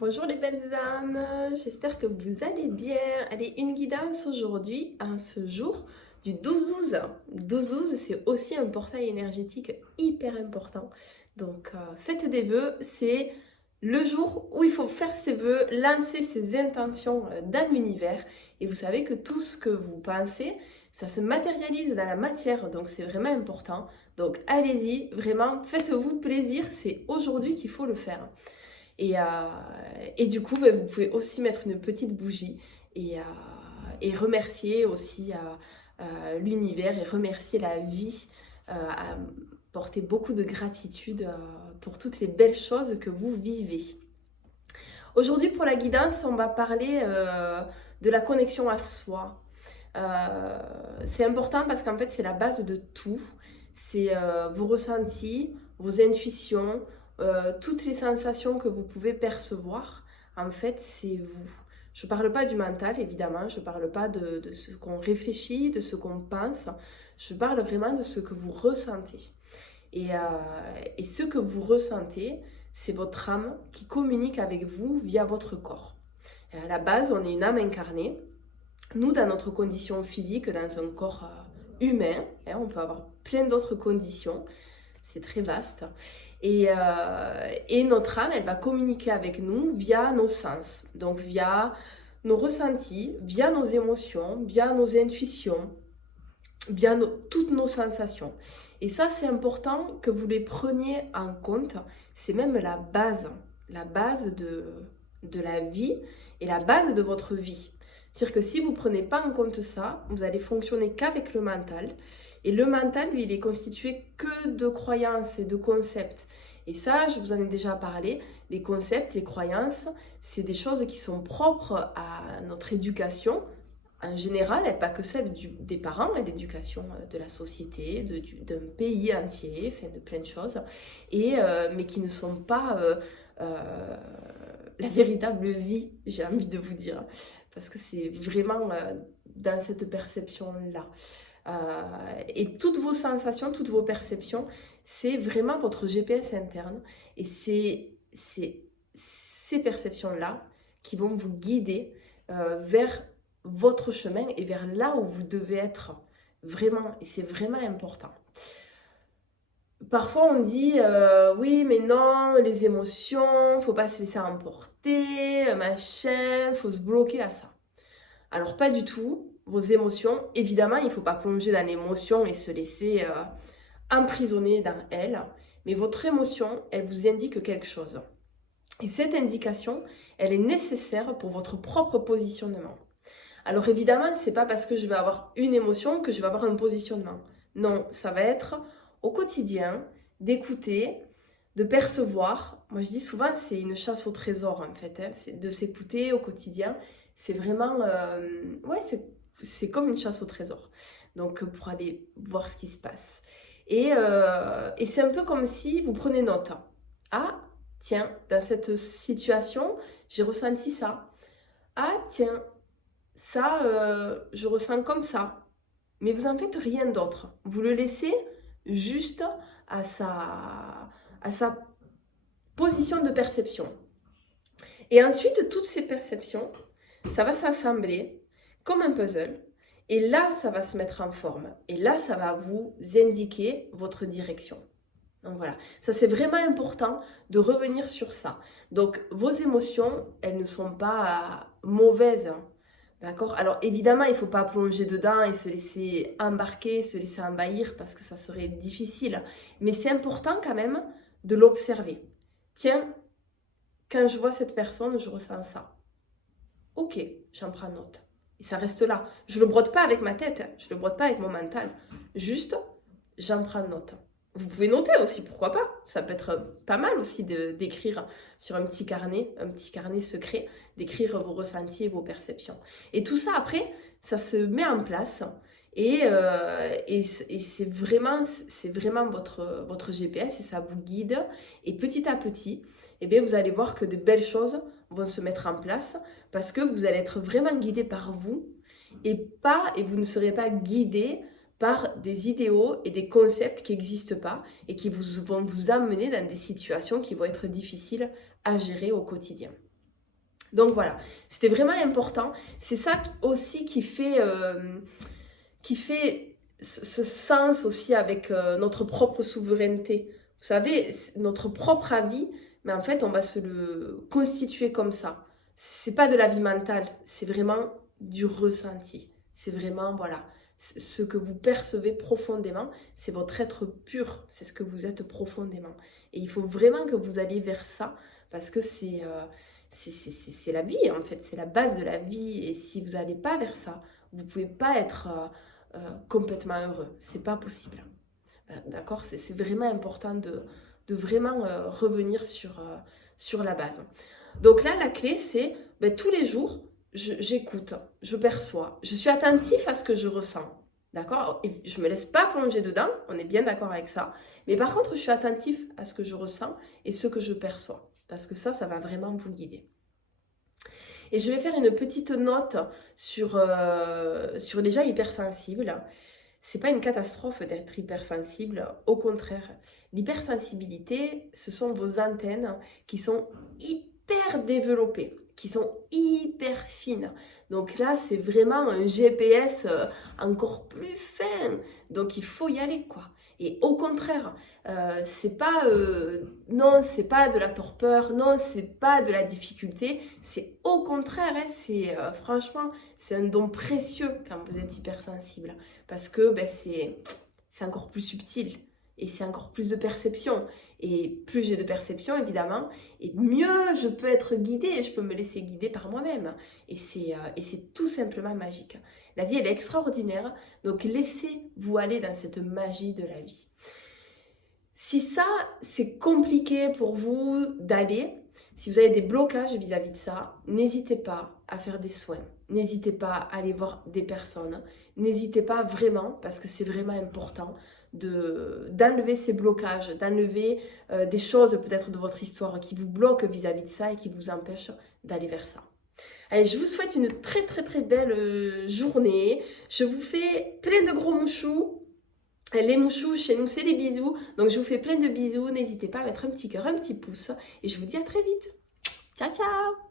Bonjour les belles âmes, j'espère que vous allez bien. Allez, une guidance aujourd'hui, en ce jour du 12-12. 12-12, c'est aussi un portail énergétique hyper important. Donc, faites des vœux, c'est le jour où il faut faire ses vœux, lancer ses intentions dans l'univers. Et vous savez que tout ce que vous pensez, ça se matérialise dans la matière, donc c'est vraiment important. Donc, allez-y, vraiment, faites-vous plaisir, c'est aujourd'hui qu'il faut le faire. Et, euh, et du coup, vous pouvez aussi mettre une petite bougie et, euh, et remercier aussi l'univers et remercier la vie, porter beaucoup de gratitude pour toutes les belles choses que vous vivez. Aujourd'hui, pour la guidance, on va parler de la connexion à soi. C'est important parce qu'en fait, c'est la base de tout. C'est vos ressentis, vos intuitions, toutes les sensations que vous pouvez percevoir. En fait, c'est vous. Je ne parle pas du mental, évidemment. Je ne parle pas de ce qu'on réfléchit, de ce qu'on pense. Je parle vraiment de ce que vous ressentez. Et ce que vous ressentez, c'est votre âme qui communique avec vous via votre corps. Et à la base, on est une âme incarnée. Nous, dans notre condition physique, dans un corps humain, on peut avoir plein d'autres conditions, c'est très vaste. Et notre âme, elle va communiquer avec nous via nos sens, donc via nos ressentis, via nos émotions, via nos intuitions, via toutes nos sensations. Et ça, c'est important que vous les preniez en compte. C'est même la base de la vie et la base de votre vie. C'est-à-dire que si vous ne prenez pas en compte ça, vous allez fonctionner qu'avec le mental. Et le mental, lui, il est constitué que de croyances et de concepts. Et ça, je vous en ai déjà parlé, les concepts, les croyances, c'est des choses qui sont propres à notre éducation, en général, et pas que celle des parents, et l'éducation de la société, d'un pays entier, enfin, de plein de choses, mais qui ne sont pas la véritable vie, j'ai envie de vous dire, parce que c'est vraiment dans cette perception-là. Et toutes vos sensations, toutes vos perceptions, c'est vraiment votre GPS interne, et c'est ces perceptions-là qui vont vous guider vers votre chemin et vers là où vous devez être vraiment, et c'est vraiment important. Parfois on dit oui mais non, les émotions, faut pas se laisser emporter, machin, faut se bloquer à ça. Alors pas du tout, vos émotions, évidemment il faut pas plonger dans l'émotion et se laisser emprisonner dans elle, mais votre émotion, elle vous indique quelque chose. Et cette indication, elle est nécessaire pour votre propre positionnement. Alors évidemment, c'est pas parce que je vais avoir une émotion que je vais avoir un positionnement. Non, ça va être au quotidien d'écouter, de percevoir. Moi je dis souvent c'est une chasse au trésor en fait, c'est de s'écouter au quotidien. C'est vraiment, ouais, c'est comme une chasse au trésor. Donc pour aller voir ce qui se passe. Et c'est un peu comme si vous prenez note. Ah, tiens, dans cette situation, j'ai ressenti ça. Ah, tiens, ça, je ressens comme ça. Mais vous en faites rien d'autre. Vous le laissez juste à à sa position de perception. Et ensuite, toutes ces perceptions, ça va s'assembler comme un puzzle. Et là, ça va se mettre en forme. Et là, ça va vous indiquer votre direction. Donc voilà, ça c'est vraiment important de revenir sur ça. Donc vos émotions, elles ne sont pas mauvaises. D'accord? Alors évidemment, il ne faut pas plonger dedans et se laisser embarquer, se laisser envahir parce que ça serait difficile. Mais c'est important quand même de l'observer. Tiens, quand je vois cette personne, je ressens ça. Ok, j'en prends note. Et ça reste là. Je ne le brode pas avec ma tête, je ne le brode pas avec mon mental. Juste, j'en prends note. Vous pouvez noter aussi, pourquoi pas. Ça peut être pas mal aussi d'écrire sur un petit carnet secret, d'écrire vos ressentis et vos perceptions. Et tout ça, après, ça se met en place et c'est vraiment votre GPS et ça vous guide. Et petit à petit, eh bien, vous allez voir que de belles choses vont se mettre en place parce que vous allez être vraiment guidé par vous et vous ne serez pas guidé par des idéaux et des concepts qui n'existent pas et qui vont vous amener dans des situations qui vont être difficiles à gérer au quotidien. Donc voilà, c'était vraiment important. C'est ça aussi qui fait ce sens aussi avec notre propre souveraineté. Vous savez, notre propre avis, mais en fait, on va se le constituer comme ça. C'est pas de la vie mentale, c'est vraiment du ressenti. C'est vraiment, voilà, ce que vous percevez profondément, c'est votre être pur, c'est ce que vous êtes profondément. Et il faut vraiment que vous alliez vers ça, parce que c'est la vie, en fait, c'est la base de la vie. Et si vous n'allez pas vers ça, vous ne pouvez pas être complètement heureux. C'est pas possible. D'accord? C'est vraiment important de vraiment revenir sur la base. Donc là, la clé, c'est tous les jours, j'écoute, je perçois, je suis attentif à ce que je ressens. D'accord? Et je ne me laisse pas plonger dedans, on est bien d'accord avec ça. Mais par contre, je suis attentif à ce que je ressens et ce que je perçois. Parce que ça va vraiment vous guider. Et je vais faire une petite note sur les gens hypersensibles. C'est pas une catastrophe d'être hypersensible, au contraire. L'hypersensibilité, ce sont vos antennes qui sont hyper développées, qui sont hyper fines. Donc là, c'est vraiment un GPS encore plus fin. Donc il faut y aller, quoi. Et au contraire, non, c'est pas de la torpeur, non, c'est pas de la difficulté, c'est au contraire, hein, franchement, c'est un don précieux quand vous êtes hypersensible, parce que c'est encore plus subtil et c'est encore plus de perception. Et plus j'ai de perception, évidemment, et mieux je peux être guidée, et je peux me laisser guider par moi-même. Et c'est tout simplement magique. La vie, elle est extraordinaire, donc laissez-vous aller dans cette magie de la vie. Si ça, c'est compliqué pour vous d'aller, si vous avez des blocages vis-à-vis de ça, n'hésitez pas à faire des soins. N'hésitez pas à aller voir des personnes. N'hésitez pas vraiment, parce que c'est vraiment important, d'enlever ces blocages, d'enlever des choses peut-être de votre histoire qui vous bloquent vis-à-vis de ça et qui vous empêchent d'aller vers ça. Allez, je vous souhaite une très très très belle journée. Je vous fais plein de gros mouchous. Les mouchous, chez nous, c'est les bisous. Donc, je vous fais plein de bisous. N'hésitez pas à mettre un petit cœur, un petit pouce. Et je vous dis à très vite. Ciao, ciao!